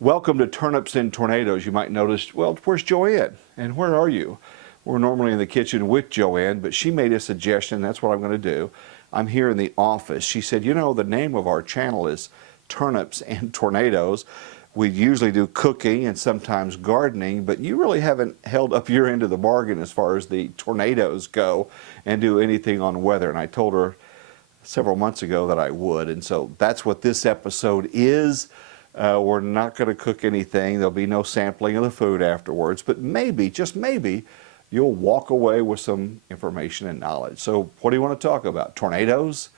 Welcome to Turnips and Tornadoes. You might notice, well, where's Joanne? And where are you? We're normally in the kitchen with Joanne, but she made a suggestion. That's what I'm going to do. I'm here in the office. She said, you know, the name of our channel is Turnips and Tornadoes. We usually do cooking and sometimes gardening, but you really haven't held up your end of the bargain as far as the tornadoes go and do anything on weather. And I told her several months ago that I would, and so that's what this episode is. We're not going to cook anything. There'll be no sampling of the food afterwards, but maybe, just maybe, you'll walk away with some information and knowledge. So what do you want to talk about? Tornadoes,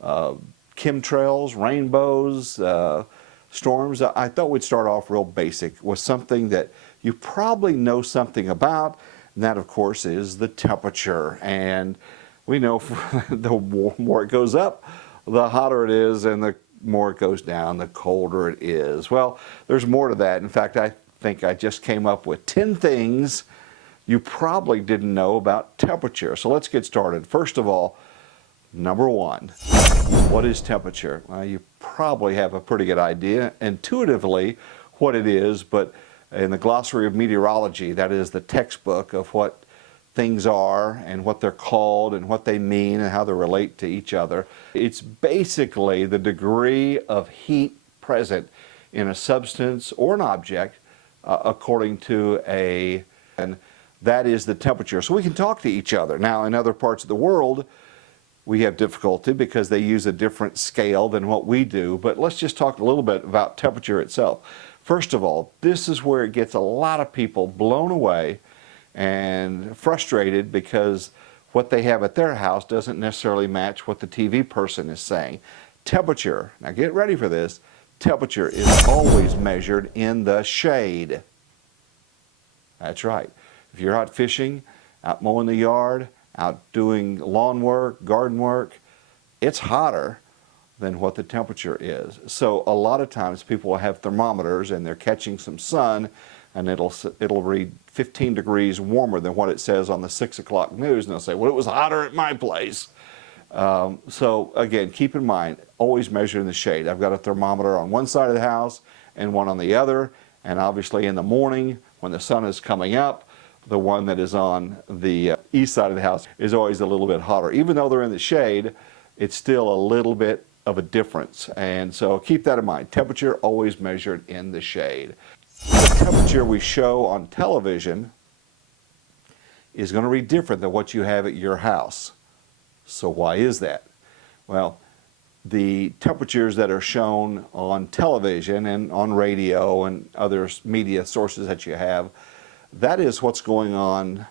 chemtrails, rainbows, storms? I thought we'd start off real basic with something that you probably know something about, and that, of course, is the temperature. And we know the more it goes up, the hotter it is, and the more it goes down, the colder it is. Well, there's more to that. In fact, I think I just came up with 10 things you probably didn't know about temperature. So let's get started. First of all, number one, what is temperature? Well, you probably have a pretty good idea intuitively what it is, but in the glossary of meteorology, that is the textbook of what things are and what they're called and what they mean and how they relate to each other. It's basically the degree of heat present in a substance or an object according to and that is the temperature. So we can talk to each other. Now, in other parts of the world, we have difficulty because they use a different scale than what we do, but let's just talk a little bit about temperature itself. First of all, this is where it gets a lot of people blown away and frustrated because what they have at their house doesn't necessarily match what the TV person is saying. Temperature, now get ready for this, temperature is always measured in the shade. That's right. If you're out fishing, out mowing the yard, out doing lawn work, garden work, it's hotter than what the temperature is. So a lot of times people will have thermometers and they're catching some sun, and it'll read 15 degrees warmer than what it says on the 6 o'clock news, and they'll say, well, it was hotter at my place. So again, keep in mind, always measure in the shade. I've got a thermometer on one side of the house and one on the other, and obviously in the morning when the sun is coming up, the one that is on the east side of the house is always a little bit hotter. Even though they're in the shade, it's still a little bit of a difference, and so keep that in mind. Temperature always measured in the shade. The temperature we show on television is going to be different than what you have at your house. So why is that? Well, the temperatures that are shown on television and on radio and other media sources that you have, that is what's going on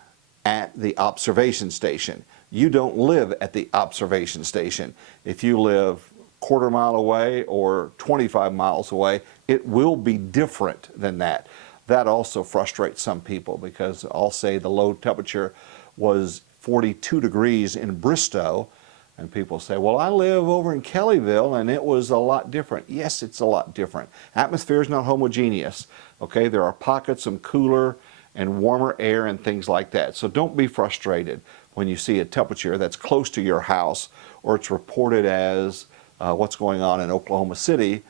at the observation station. You don't live at the observation station. If you live quarter mile away or 25 miles away, it will be different than that. That also frustrates some people because I'll say the low temperature was 42 degrees in Bristow, and people say, well, I live over in Kellyville and it was a lot different. Yes, it's a lot different. Atmosphere is not homogeneous. Okay, there are pockets of cooler and warmer air and things like that. So don't be frustrated when you see a temperature that's close to your house or it's reported as what's going on in Oklahoma City,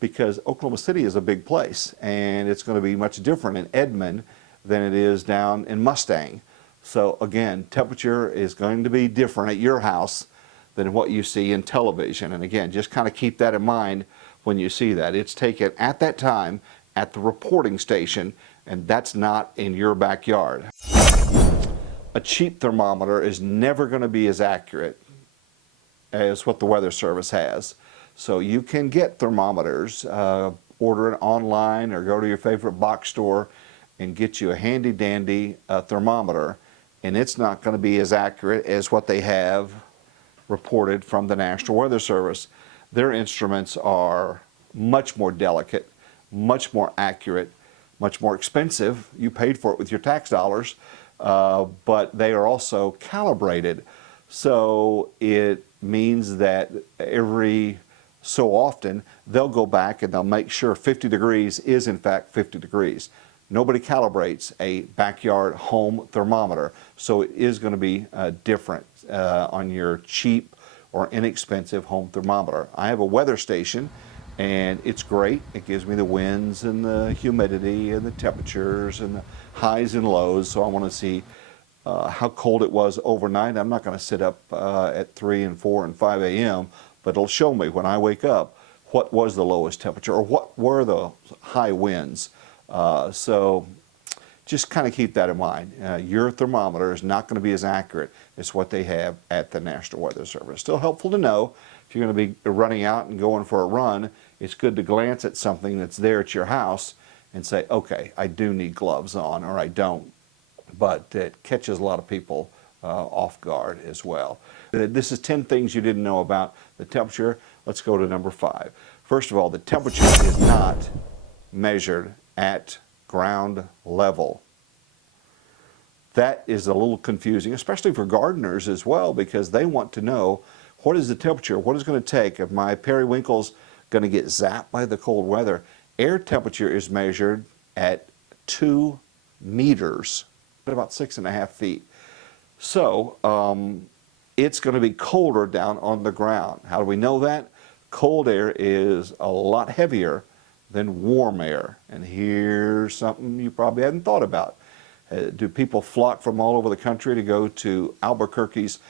because Oklahoma City is a big place and it's going to be much different in Edmond than it is down in Mustang. So again, temperature is going to be different at your house than what you see in television. And again, just kind of keep that in mind when you see that. It's taken at that time at the reporting station, and that's not in your backyard. A cheap thermometer is never going to be as accurate as what the Weather Service has. So you can get thermometers, order it online or go to your favorite box store and get you a handy dandy thermometer, and it's not going to be as accurate as what they have reported from the National Weather Service. Their instruments are much more delicate, much more accurate, much more expensive. You paid for it with your tax dollars, but they are also calibrated. So it means that every so often they'll go back and they'll make sure 50 degrees is in fact 50 degrees. Nobody calibrates a backyard home thermometer, so it is going to be different on your cheap or inexpensive home thermometer. I have a weather station and it's great. It gives me the winds and the humidity and the temperatures and the highs and lows. So I want to see how cold it was overnight. I'm not going to sit up at 3 and 4 and 5 a.m., but it'll show me when I wake up what was the lowest temperature or what were the high winds. So just kind of keep that in mind. Your thermometer is not going to be as accurate as what they have at the National Weather Service. Still helpful to know if you're going to be running out and going for a run. It's good to glance at something that's there at your house and say, okay, I do need gloves on, or I don't. But it catches a lot of people off guard as well. This is 10 things you didn't know about the temperature. Let's go to number 5. First of all, the temperature is not measured at ground level. That is a little confusing, especially for gardeners as well, because they want to know what is the temperature, what is it going to take if my periwinkle's going to get zapped by the cold weather. Air temperature is measured at 2 meters, about 6.5 feet. So it's going to be colder down on the ground. How do we know that? Cold air is a lot heavier than warm air. And here's something you probably hadn't thought about. Do people flock from all over the country to go to Albuquerque's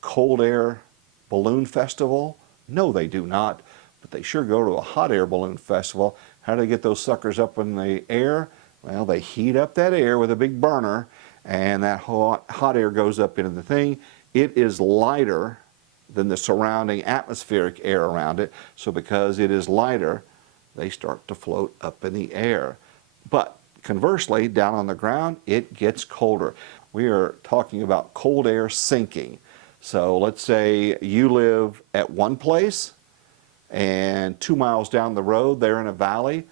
cold air balloon festival? No, they do not. But they sure go to a hot air balloon festival. How do they get those suckers up in the air? Well, they heat up that air with a big burner, and that hot air goes up into the thing. It is lighter than the surrounding atmospheric air around it. So because it is lighter, they start to float up in the air. But conversely, down on the ground, it gets colder. We are talking about cold air sinking. So let's say you live at one place, and 2 miles down the road, they're in a valley,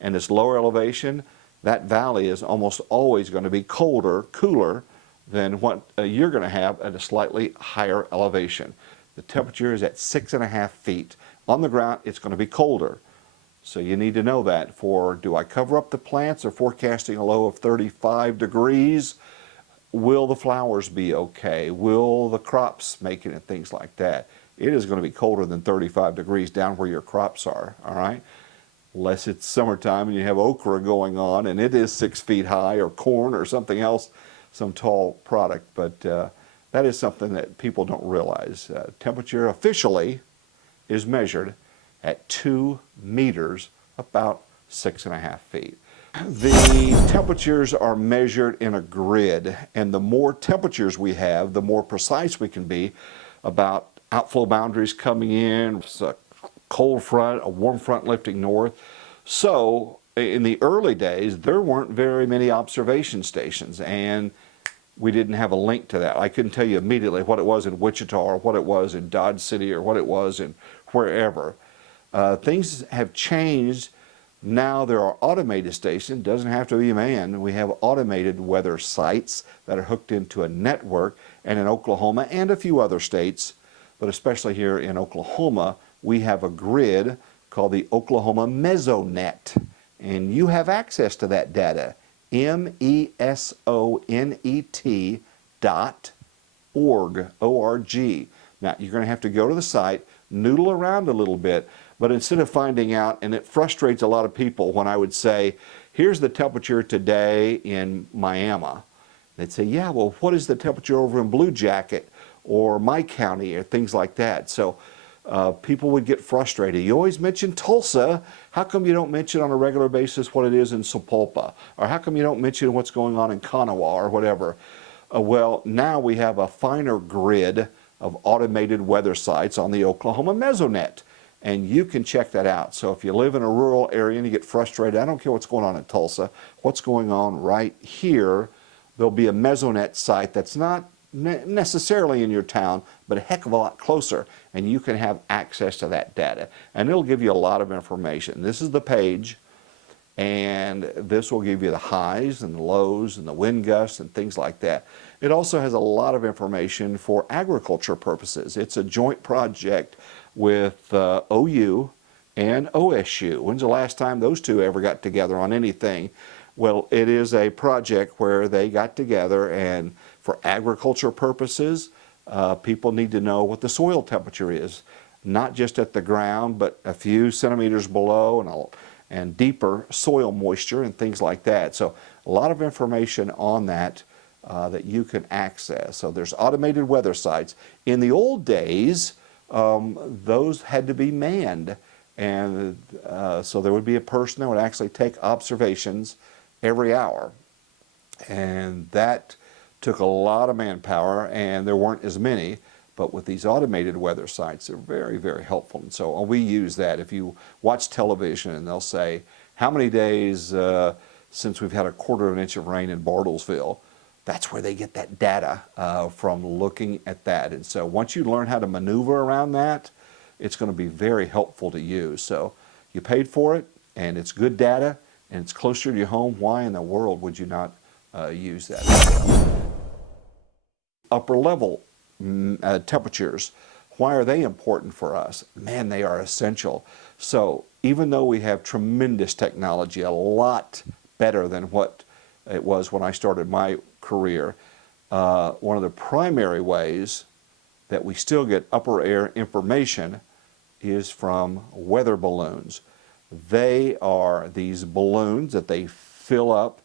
and it's lower elevation. That valley is almost always going to be colder, cooler than what you're going to have at a slightly higher elevation. The temperature is at 6.5 feet. On the ground, it's going to be colder. So you need to know that. For do I cover up the plants or forecasting a low of 35 degrees? Will the flowers be okay? Will the crops make it and things like that? It is going to be colder than 35 degrees down where your crops are, all right? Unless it's summertime and you have okra going on and it is 6 feet high, or corn or something else, some tall product. But that is something that people don't realize. Temperature officially is measured at 2 meters, about 6.5 feet. The temperatures are measured in a grid, and the more temperatures we have, the more precise we can be about outflow boundaries coming in, a cold front, a warm front lifting north. So in the early days, there weren't very many observation stations, and we didn't have a link to that. I couldn't tell you immediately what it was in Wichita or what it was in Dodge City or what it was in wherever. Things have changed. Now there are automated stations. Doesn't have to be manned. We have automated weather sites that are hooked into a network, and in Oklahoma and a few other states, but especially here in Oklahoma, we have a grid called the Oklahoma Mesonet, and you have access to that data. MESONET.org, O-R-G. Now, you're going to have to go to the site, noodle around a little bit, but instead of finding out, and it frustrates a lot of people when I would say, here's the temperature today in Miami. They'd say, yeah, well, what is the temperature over in Blue Jacket or my county or things like that? So people would get frustrated. You always mention Tulsa. How come you don't mention on a regular basis what it is in Sapulpa? Or how come you don't mention what's going on in Kanawha or whatever? Well, now we have a finer grid of automated weather sites on the Oklahoma Mesonet, and you can check that out. So if you live in a rural area and you get frustrated, I don't care what's going on in Tulsa, what's going on right here, there'll be a Mesonet site that's not necessarily in your town, but a heck of a lot closer, and you can have access to that data. And it'll give you a lot of information. This is the page, and this will give you the highs and the lows and the wind gusts and things like that. It also has a lot of information for agriculture purposes. It's a joint project with OU and OSU. When's the last time those two ever got together on anything? Well, it is a project where they got together, and for agriculture purposes, people need to know what the soil temperature is. not just at the ground, but a few centimeters below, and deeper soil moisture and things like that. So a lot of information on that that you can access. So there's automated weather sites. In the old days, those had to be manned. And so there would be a person that would actually take observations every hour. And that took a lot of manpower, and there weren't as many. But with these automated weather sites, they're very, very helpful. And so we use that. If you watch television and they'll say, how many days since we've had a quarter of an inch of rain in Bartlesville, that's where they get that data from looking at that. And so once you learn how to maneuver around that, it's going to be very helpful to you. So you paid for it, and it's good data, and it's closer to your home. Why in the world would you not use that? Upper level temperatures, why are they important for us? Man, they are essential. So even though we have tremendous technology, a lot better than what it was when I started my career, one of the primary ways that we still get upper air information is from weather balloons. They are these balloons that they fill up,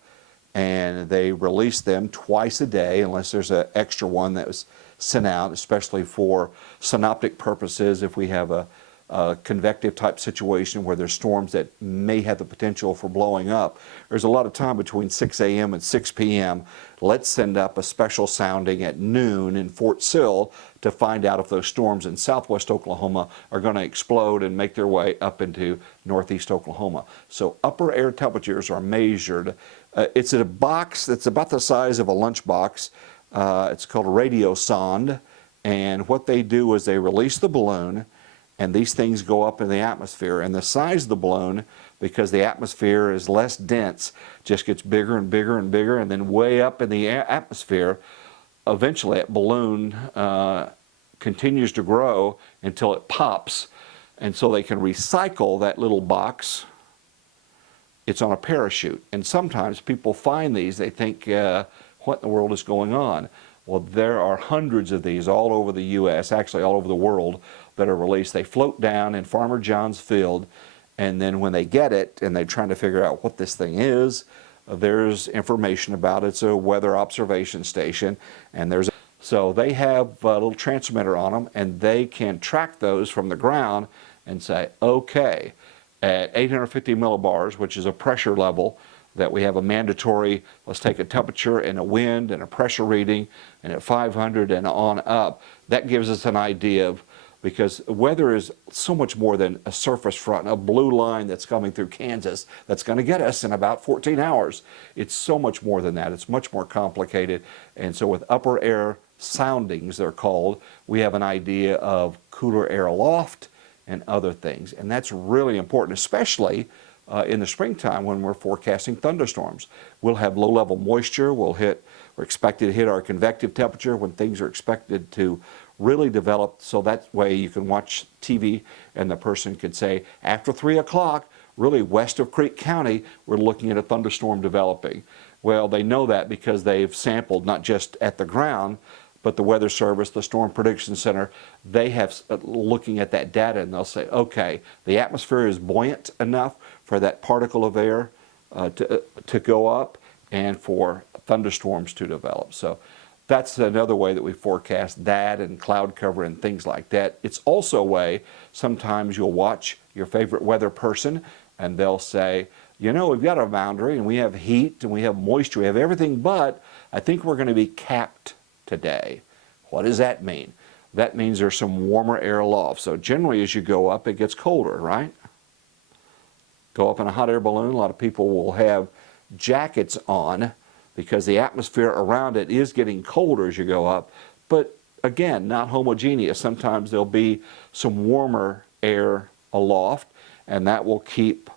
and they release them twice a day unless there's an extra one that was sent out, especially for synoptic purposes. If we have a convective type situation where there's storms that may have the potential for blowing up, there's a lot of time between 6 a.m. and 6 p.m. Let's send up a special sounding at noon in Fort Sill to find out if those storms in southwest Oklahoma are going to explode and make their way up into northeast Oklahoma. So upper air temperatures are measured. It's in a box that's about the size of a lunchbox. It's called a radiosonde, and what they do is they release the balloon, and these things go up in the atmosphere, and the size of the balloon, because the atmosphere is less dense, just gets bigger and bigger and bigger, and then way up in the atmosphere, eventually that balloon continues to grow until it pops, and so they can recycle that little box. It's on a parachute, and sometimes people find these, they think, what in the world is going on? Well, there are hundreds of these all over the U.S., actually all over the world, that are released. They float down in Farmer John's field, and then when they get it and they're trying to figure out what this thing is, there's information about it. It's a weather observation station, and so they have a little transmitter on them, and they can track those from the ground and say, okay, at 850 millibars, which is a pressure level, that we have a mandatory, let's take a temperature and a wind and a pressure reading, and at 500 and on up, that gives us an idea of, because weather is so much more than a surface front, a blue line that's coming through Kansas that's going to get us in about 14 hours. It's so much more than that. It's much more complicated. And so with upper air soundings, they're called, we have an idea of cooler air aloft and other things. And that's really important, especially in the springtime when we're forecasting thunderstorms. We'll have low-level moisture. We're expected to hit our convective temperature when things are expected to really develop, so that way you can watch TV and the person could say, after 3 o'clock, really west of Creek County, we're looking at a thunderstorm developing. Well, they know that because they've sampled not just at the ground, but the Weather Service, the Storm Prediction Center, they have looking at that data, and they'll say, okay, the atmosphere is buoyant enough for that particle of air to go up and for thunderstorms to develop. So that's another way that we forecast that, and cloud cover and things like that. It's also a way, sometimes you'll watch your favorite weather person and they'll say, you know, we've got a boundary and we have heat and we have moisture, we have everything, but I think we're going to be capped today. What does that mean? That means there's some warmer air aloft. So generally as you go up, it gets colder, right? Go up in a hot air balloon, a lot of people will have jackets on because the atmosphere around it is getting colder as you go up. But again, not homogeneous. Sometimes there'll be some warmer air aloft, and that will keep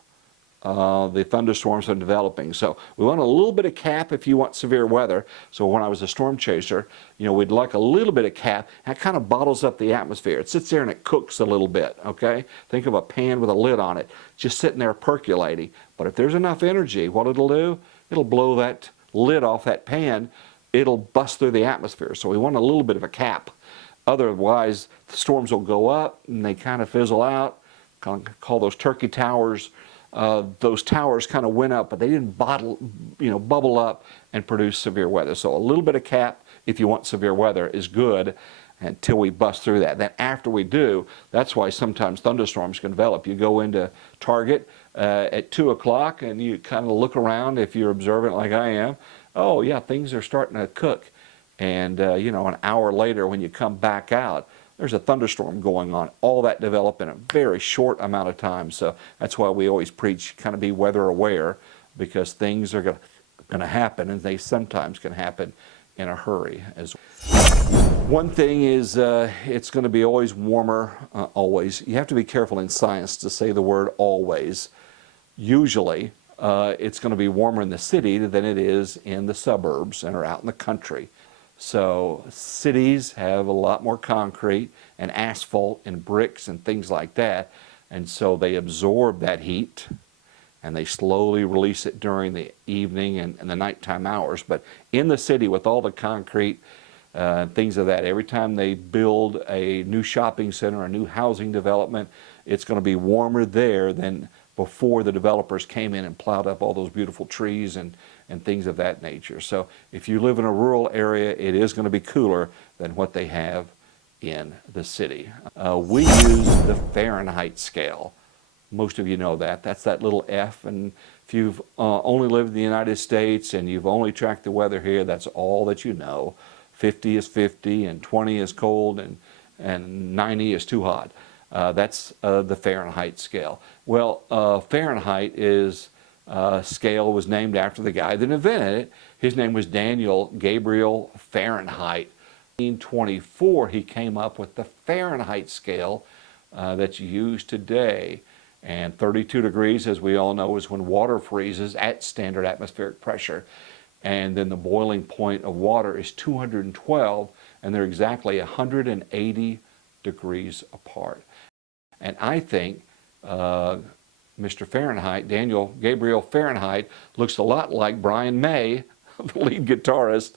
the thunderstorms from developing. So we want a little bit of cap if you want severe weather. So when I was a storm chaser, you know, we'd like a little bit of cap. That kind of bottles up the atmosphere. It sits there and it cooks a little bit, okay? Think of a pan with a lid on it, just sitting there percolating. But if there's enough energy, what it'll do, it'll blow that lid off that pan. It'll bust through the atmosphere. So we want a little bit of a cap. Otherwise, the storms will go up and they kind of fizzle out. Call those turkey towers. Those towers kind of went up, but they didn't bubble up and produce severe weather. So a little bit of cap, if you want severe weather, is good until we bust through that. Then after we do, that's why sometimes thunderstorms can develop. You go into Target at 2 o'clock and you kind of look around, if you're observant like I am. Oh yeah, things are starting to cook. And an hour later when you come back out, there's a thunderstorm going on. All that developed in a very short amount of time. So that's why we always preach, kind of be weather aware, because things are going to happen, and they sometimes can happen in a hurry as well. One thing is it's going to be always warmer, always. You have to be careful in science to say the word always. Usually it's going to be warmer in the city than it is in the suburbs and or out in the country. So cities have a lot more concrete and asphalt and bricks and things like that, and so they absorb that heat and they slowly release it during the evening and the nighttime hours. But in the city with all the concrete things of that, every time they build a new shopping center, a new housing development, it's going to be warmer there than before the developers came in and plowed up all those beautiful trees and things of that nature. So if you live in a rural area, it is going to be cooler than what they have in the city. We use the Fahrenheit scale. Most of you know that. That's that little F. And if you've only lived in the United States and you've only tracked the weather here, that's all that you know. 50 is 50 and 20 is cold and 90 is too hot. That's the Fahrenheit scale. Well, Fahrenheit is scale was named after the guy that invented it. His name was Daniel Gabriel Fahrenheit. In 1924, he came up with the Fahrenheit scale that's used today. And 32 degrees, as we all know, is when water freezes at standard atmospheric pressure. And then the boiling point of water is 212, and they're exactly 180 degrees apart. And I think Mr. Fahrenheit, Daniel Gabriel Fahrenheit, looks a lot like Brian May, the lead guitarist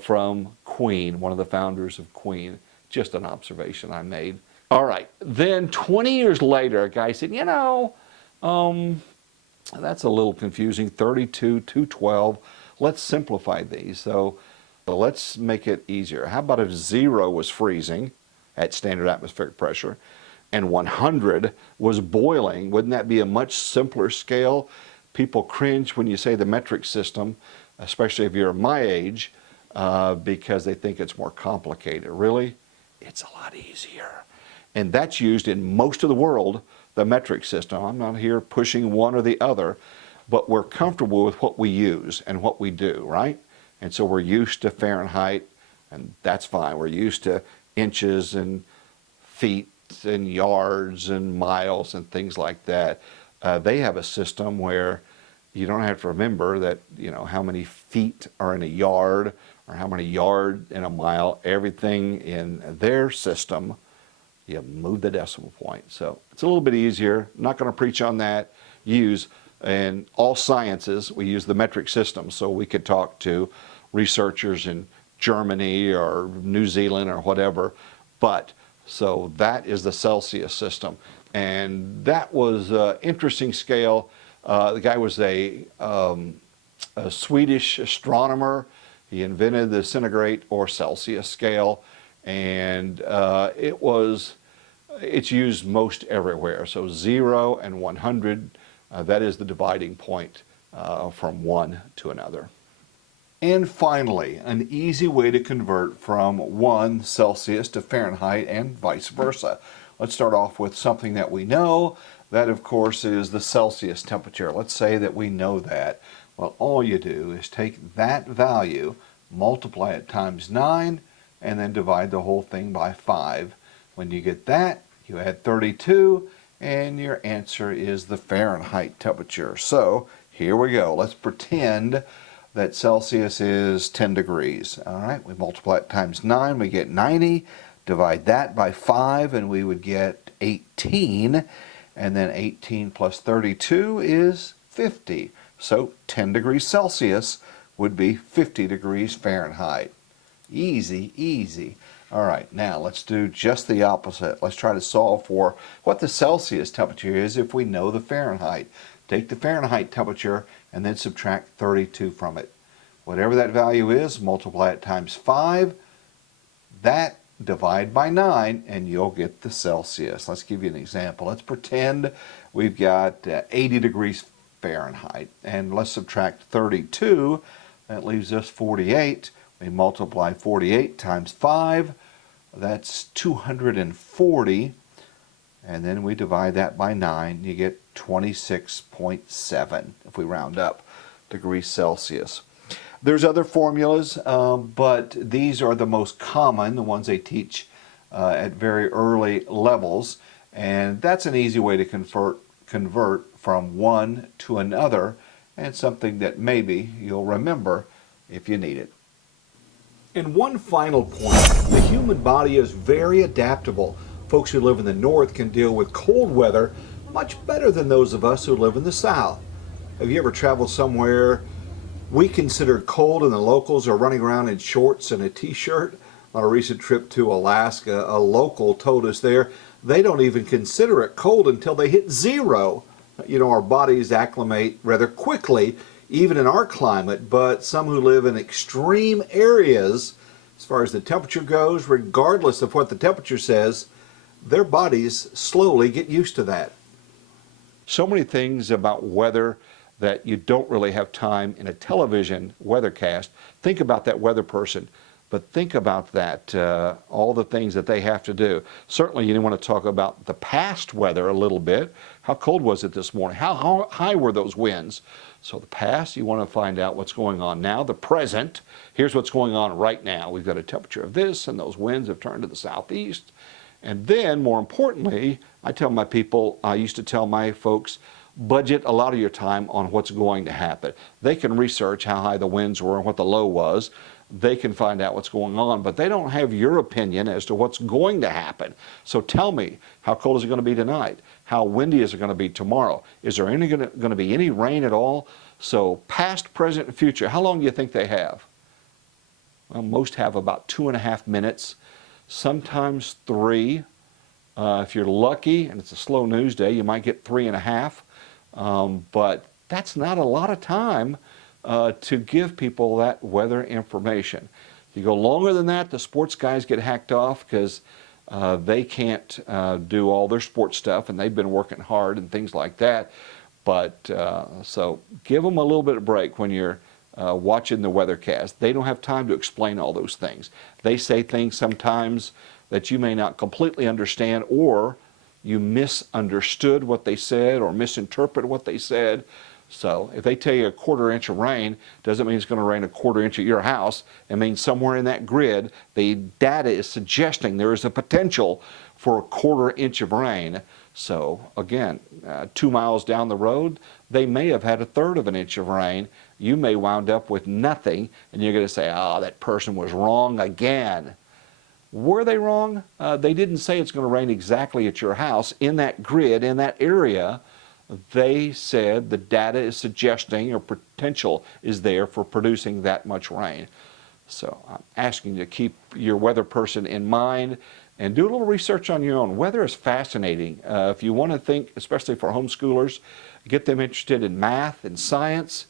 from Queen, one of the founders of Queen. Just an observation I made. All right, then 20 years later, a guy said, that's a little confusing, 32, 212. Let's simplify these. So let's make it easier. How about if 0 was freezing at standard atmospheric pressure and 100 was boiling? Wouldn't that be a much simpler scale? People cringe when you say the metric system, especially if you're my age, because they think it's more complicated. Really, it's a lot easier. And that's used in most of the world, the metric system. I'm not here pushing one or the other, but we're comfortable with what we use and what we do, right? And so we're used to Fahrenheit, and that's fine. We're used to inches and feet and yards and miles and things like that. They have a system where you don't have to remember that, how many feet are in a yard or how many yards in a mile. Everything in their system, you move the decimal point. So it's a little bit easier. I'm not going to preach on that. In all sciences, we use the metric system. So we could talk to researchers in Germany or New Zealand or whatever. So that is the Celsius system. And that was an interesting scale. The guy was a Swedish astronomer. He invented the centigrade or Celsius scale. And it's used most everywhere. So 0 and 100, that is the dividing point from one to another. And finally, an easy way to convert from 1 Celsius to Fahrenheit and vice versa. Let's start off with something that we know. That, of course, is the Celsius temperature. Let's say that we know that. Well, all you do is take that value, multiply it times 9, and then divide the whole thing by 5. When you get that, you add 32, and your answer is the Fahrenheit temperature. So here we go. Let's pretend that Celsius is 10 degrees. All right, we multiply it times 9, we get 90. Divide that by 5, and we would get 18. And then 18 plus 32 is 50. So 10 degrees Celsius would be 50 degrees Fahrenheit. Easy, easy. All right, now let's do just the opposite. Let's try to solve for what the Celsius temperature is if we know the Fahrenheit. Take the Fahrenheit temperature and then subtract 32 from it. Whatever that value is, multiply it times 5. That divide by 9 and you'll get the Celsius. Let's give you an example. Let's pretend we've got 80 degrees Fahrenheit and let's subtract 32. That leaves us 48. We multiply 48 times 5. That's 240. And then we divide that by 9. You get 26.7 if we round up degrees Celsius. There's other formulas, but these are the most common, the ones they teach at very early levels. And that's an easy way to convert from one to another, and something that maybe you'll remember if you need it. And one final point, the human body is very adaptable. Folks who live in the north can deal with cold weather much better than those of us who live in the south. Have you ever traveled somewhere we consider cold and the locals are running around in shorts and a t-shirt? On a recent trip to Alaska, a local told us there they don't even consider it cold until they hit 0. You know, our bodies acclimate rather quickly even in our climate, but some who live in extreme areas, as far as the temperature goes, regardless of what the temperature says, their bodies slowly get used to that. So many things about weather that you don't really have time in a television weathercast. Think about that weather person, but think about that, all the things that they have to do. Certainly you want to talk about the past weather a little bit. How cold was it this morning? How high were those winds? So the past, you want to find out what's going on now. The present, here's what's going on right now. We've got a temperature of this, and those winds have turned to the southeast. And then, more importantly, I used to tell my folks, budget a lot of your time on what's going to happen. They can research how high the winds were and what the low was. They can find out what's going on, but they don't have your opinion as to what's going to happen. So tell me, how cold is it going to be tonight? How windy is it going to be tomorrow? Is there going to be any rain at all? So past, present, and future, how long do you think they have? Well, most have about 2.5 minutes, sometimes 3. If you're lucky and it's a slow news day, you might get 3.5. But that's not a lot of time to give people that weather information. If you go longer than that, the sports guys get hacked off because they can't do all their sports stuff, and they've been working hard and things like that. But so give them a little bit of break when you're watching the weathercast. They don't have time to explain all those things. They say things sometimes that you may not completely understand, or you misunderstood what they said or misinterpret what they said. So if they tell you a 1/4 inch of rain, doesn't mean it's going to rain a 1/4 inch at your house. It means somewhere in that grid, the data is suggesting there is a potential for a 1/4 inch of rain. So again, 2 miles down the road, they may have had 1/3 of an inch of rain. You may wound up with nothing, and you're going to say, oh, that person was wrong again. Were they wrong? They didn't say it's going to rain exactly at your house in that grid, in that area. They said the data is suggesting or potential is there for producing that much rain. So I'm asking you to keep your weather person in mind and do a little research on your own. Weather is fascinating. If you want to think, especially for homeschoolers, get them interested in math and science,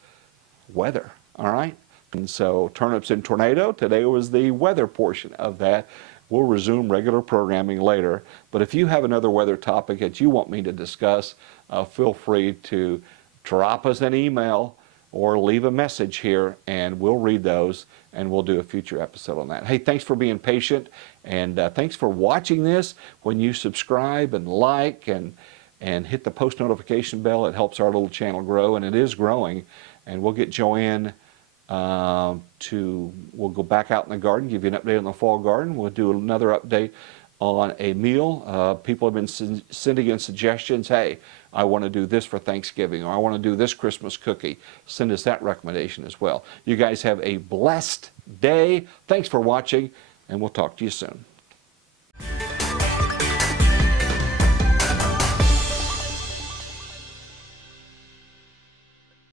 weather, all right? And so Turnips and Tornado, today was the weather portion of that. We'll resume regular programming later. But if you have another weather topic that you want me to discuss, feel free to drop us an email or leave a message here, and we'll read those, and we'll do a future episode on that. Hey, thanks for being patient, and thanks for watching this. When you subscribe and like and hit the post notification bell, it helps our little channel grow, and it is growing. And we'll get Joanne we'll go back out in the garden, give you an update on the fall garden. We'll do another update on a meal. People have been sending in suggestions. Hey, I want to do this for Thanksgiving, or I want to do this Christmas cookie. Send us that recommendation as well. You guys have a blessed day. Thanks for watching, and we'll talk to you soon.